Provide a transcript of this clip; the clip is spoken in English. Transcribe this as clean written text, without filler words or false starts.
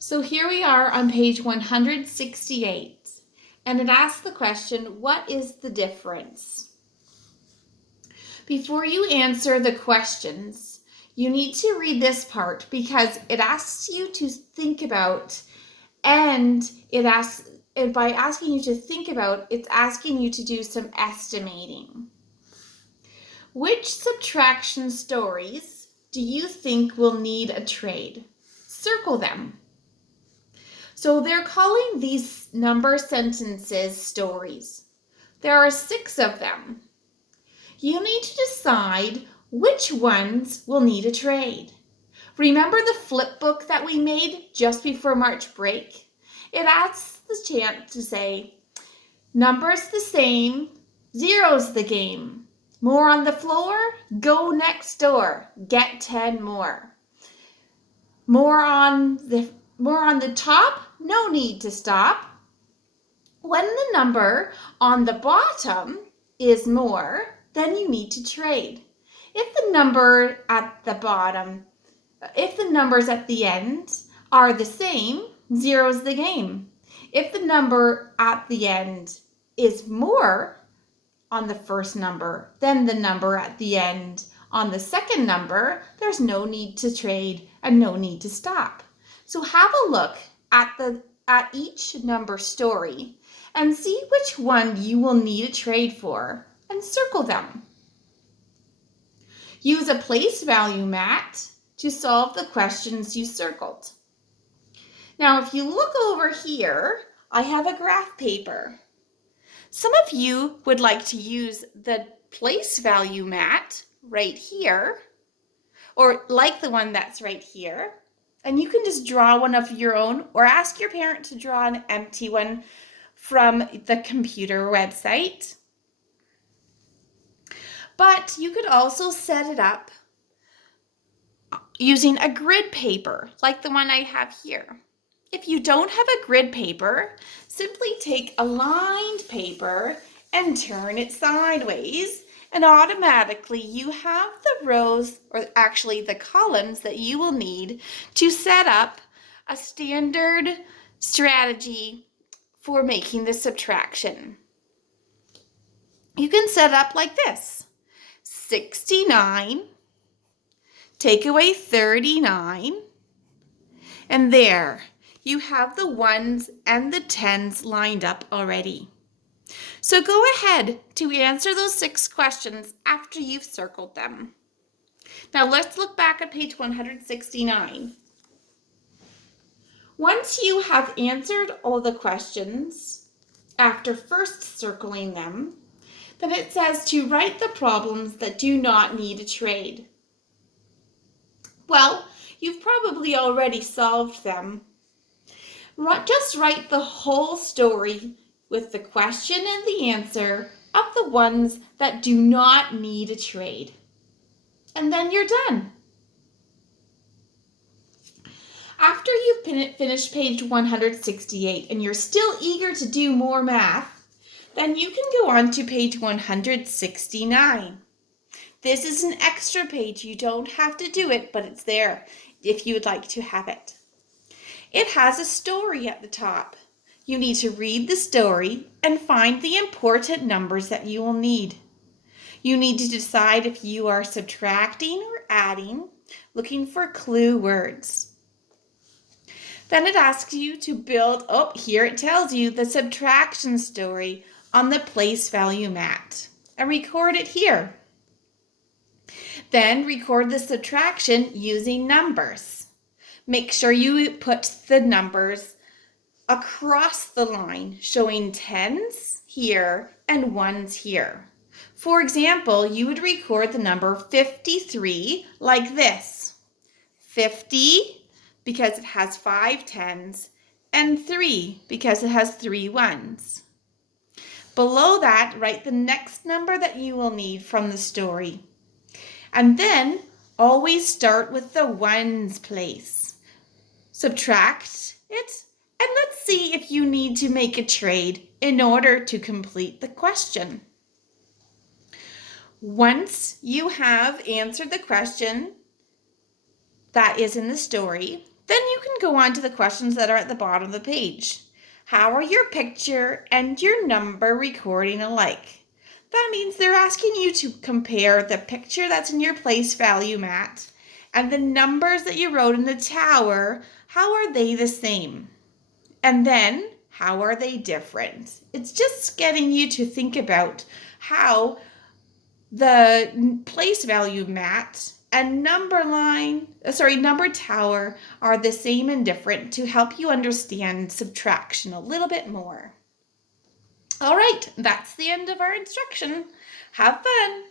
So here we are on page 168, and it asks the question, what is the difference? Before you answer the questions, you need to read this part because it asks you to think about, and by asking you to think about, it's asking you to do some estimating. Which subtraction stories do you think will need a trade? Circle them. So they're calling these number sentences stories. There are 6 of them. You need to decide which ones will need a trade. Remember the flip book that we made just before March break? It asks the chance to say, numbers the same, zero's the game. More on the floor? Go next door. Get 10 more. More on the top? No need to stop. When the number on the bottom is more, then you need to trade. If the numbers at the end are the same, zero's the game. If the number at the end is more on the first number than the number at the end on the second number, there's no need to trade and no need to stop. So have a look at each number story and see which one you will need a trade for and circle them. Use a place value mat to solve the questions you circled. Now, if you look over here, I have a graph paper. Some of you would like to use the place value mat right here, or like the one that's right here, and you can just draw one of your own or ask your parent to draw an empty one from the computer website. But you could also set it up using a grid paper like the one I have here. If you don't have a grid paper, simply take a lined paper and turn it sideways, and automatically you have the rows, or actually the columns, that you will need to set up a standard strategy for making the subtraction. You can set up like this: 69, take away 39, and there. You have the ones and the tens lined up already. So go ahead to answer those 6 questions after you've circled them. Now let's look back at page 169. Once you have answered all the questions after first circling them, then it says to write the problems that do not need a trade. Well, you've probably already solved them. Just write the whole story with the question and the answer of the ones that do not need a trade. And then you're done. After you've finished page 168 and you're still eager to do more math, then you can go on to page 169. This is an extra page. You don't have to do it, but it's there if you would like to have it. It has a story at the top. You need to read the story and find the important numbers that you will need. You need to decide if you are subtracting or adding, looking for clue words. Then it asks you to build, here it tells you the subtraction story on the place value mat, and record it here. Then record the subtraction using numbers. Make sure you put the numbers across the line, showing tens here and ones here. For example, you would record the number 53 like this: 50 because it has 5 tens, and 3 because it has 3 ones. Below that, write the next number that you will need from the story. And then always start with the ones place. Subtract it, and let's see if you need to make a trade in order to complete the question. Once you have answered the question that is in the story, Then you can go on to the questions that are at the bottom of the page. How are your picture and your number recording alike? That means they're asking you to compare the picture that's in your place value mat and the numbers that you wrote in the tower. How are they the same? And then, how are they different? It's just getting you to think about how the place value mat and number tower are the same and different to help you understand subtraction a little bit more. All right, that's the end of our instruction. Have fun.